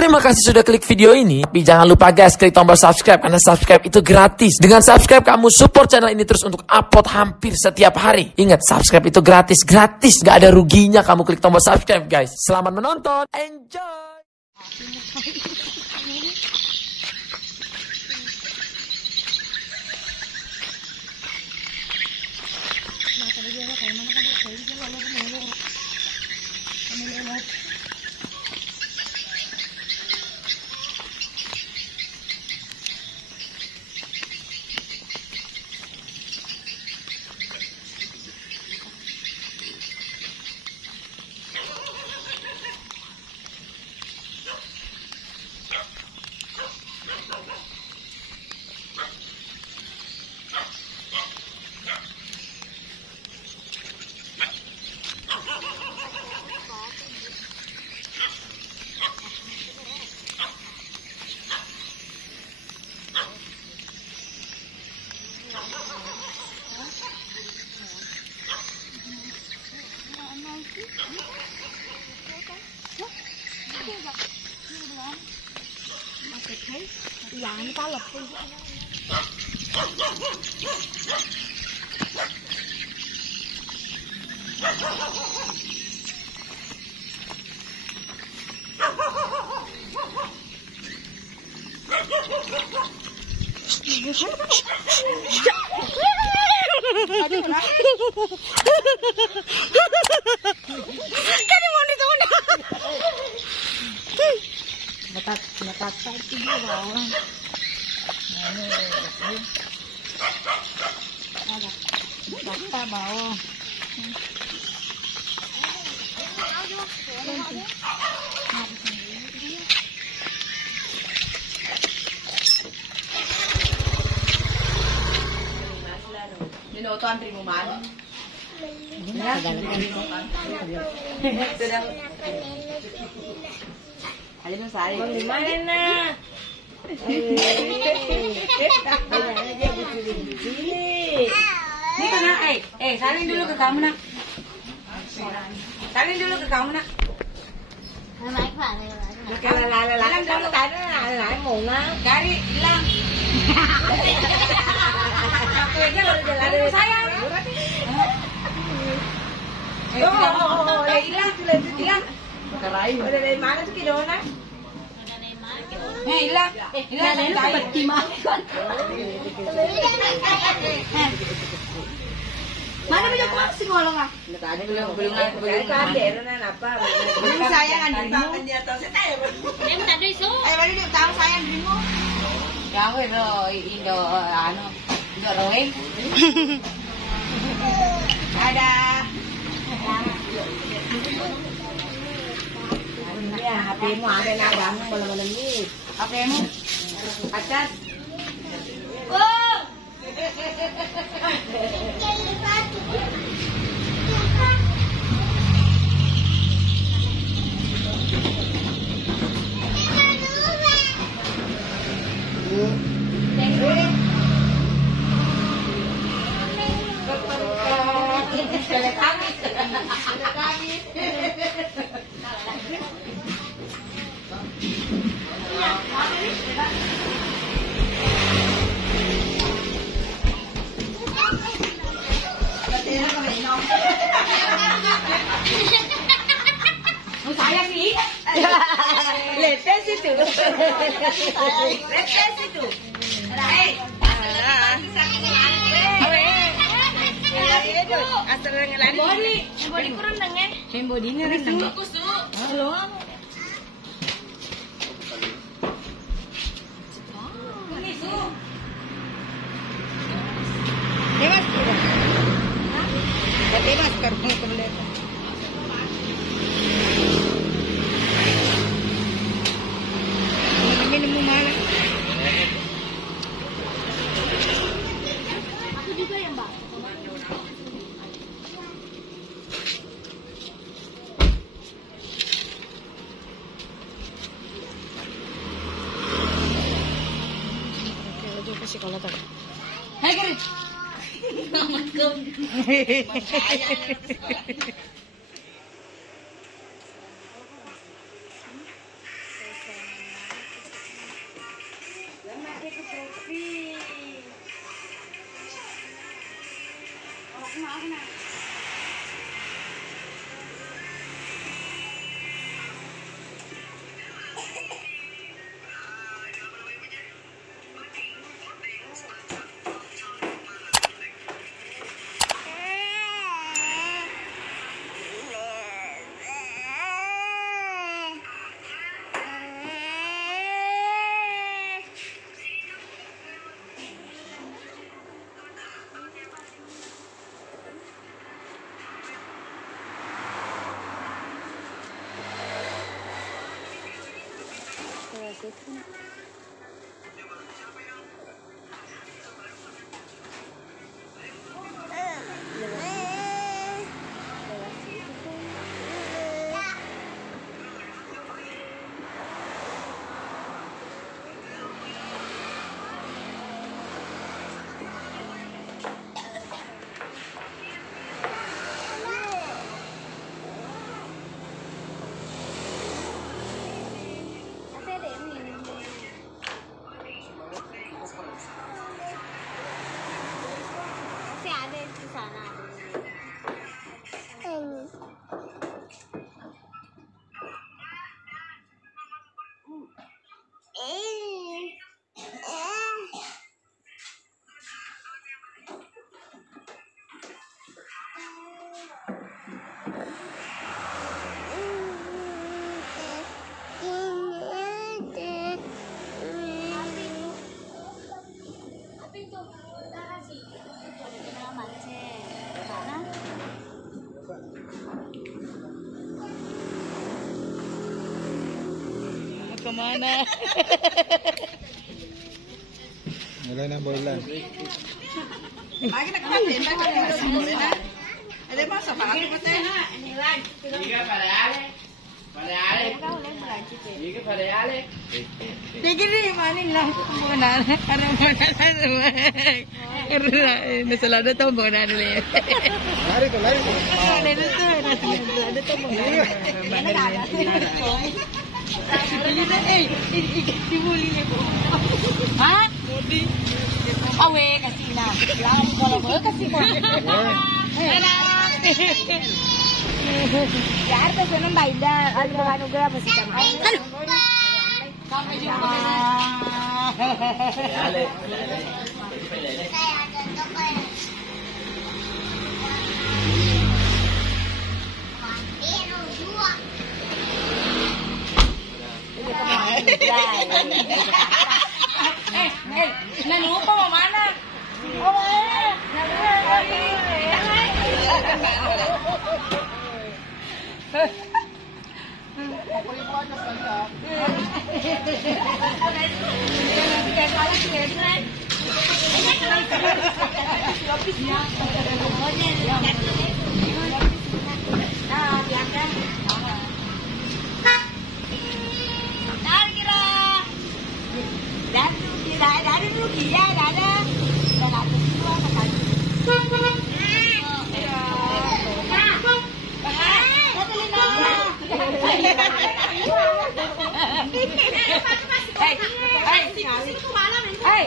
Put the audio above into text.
Terima kasih sudah klik video ini. Tapi jangan lupa guys, klik tombol subscribe karena subscribe itu gratis. Dengan subscribe kamu support channel ini terus untuk upload hampir setiap hari. Ingat, subscribe itu gratis, gak ada ruginya kamu klik tombol subscribe guys. Selamat menonton, enjoy. Dạ người ta lập đi. Kan mau ditunda. Batat itu dia orang. Bata bawah. Dinutuan terima mana? Ayo nu saya. Di mana nak? Ini kena, salin dulu ke kamu nak. Salin dulu ke kamu nak. Naik pak. Kalau lalang dulu tadi lalang mau nak. Cari hilang. Akhirnya udah jalan sayang. Hilang. Kerai. Udah dari mana tuh kidona? Hilang. Hilang di mana kan? Mana punya kursi ngolong ah? Tadi belum apa? Belum sayang dirimu. Di atas saya. Em tadi isu. Baru dia tahu sayang dirimu. Jangan rồi Indo Indo rồi. Ada. Ya, HP-mu ada nadang malam-malam ini. HP-mu. Acat. Oh. Saya sih. Letes itu. Letes itu. Asal ngelan. Body kurang nengnya. Body-nya rendang. Halo. Bebas. Bebas karena kemudian. Nemu mana? Aku juga ya mbak. Oke, kasih kalau tak. Hai Gerit. Kemana? Mulai ng bola. Lagi nak kapatin, boleh na. Ada masa pak aku kata. Tiga pada ale. Tiga pada ale. Tinggi ni mana lah bonan. Ada bonan tu. Nasalah ada tahu bonan ni. Lari ko. Ada tu, ada tahu bonan. Dibuli ni po. Ha? Bodi. Awe kasi na. Lang ko lang kasi mo. Yaar pa sunong baida. Ano ba ano gra pasti ka. Kami jumpa. Ale. Nanupa mo mana? Đã đến lúc gì đã làm được chưa mà phải Hey,